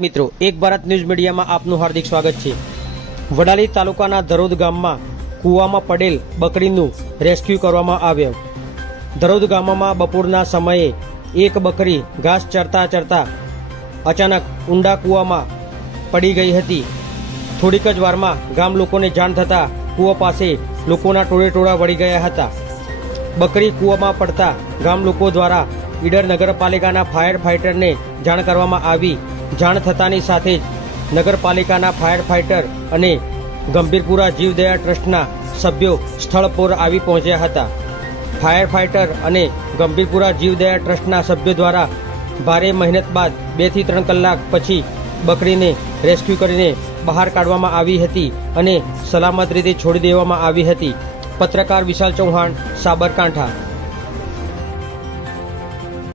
મિત્રો, એક ભારત ન્યૂઝ મીડિયામાં આપનું હાર્દિક સ્વાગત છે। વડાલી તાલુકાના ધરોદ ગામમાં કૂવામાં પડેલ બકરીનું રેસ્ક્યુ કરવામાં આવ્યું। ધરોદ ગામમાં બપોરના સમયે એક બકરી ઘાસ ચરતા ચરતા અચાનક ઊંડા કૂવામાં પડી ગઈ હતી। થોડીક જ વારમાં ગામ લોકોને જાણ થતાં કૂવા પાસે લોકોના ટોળેટોળા વળી ગયા હતા। બકરી કૂવામાં પડતા ગામ લોકો દ્વારા ઈડર નગરપાલિકાના ફાયર ફાઇટરને જાણ કરવામાં આવી। જાણ થતાની સાથે જ નગરપાલિકાના ફાયર ફાઇટર અને ગંભીરપુરા જીવદયા ટ્રસ્ટના સભ્યો સ્થળ પર આવી પહોંચ્યા હતા। ફાયર ફાઇટર અને ગંભીરપુરા જીવદયા ટ્રસ્ટના સભ્યો દ્વારા ભારે મહેનત બાદ 2 થી 3 કલાક પછી બકરીને રેસ્ક્યુ કરીને બહાર કાઢવામાં આવી હતી અને સલામત રીતે છોડી દેવામાં આવી હતી। પત્રકાર વિશાલ ચૌહાણ, સાબરકાંઠા।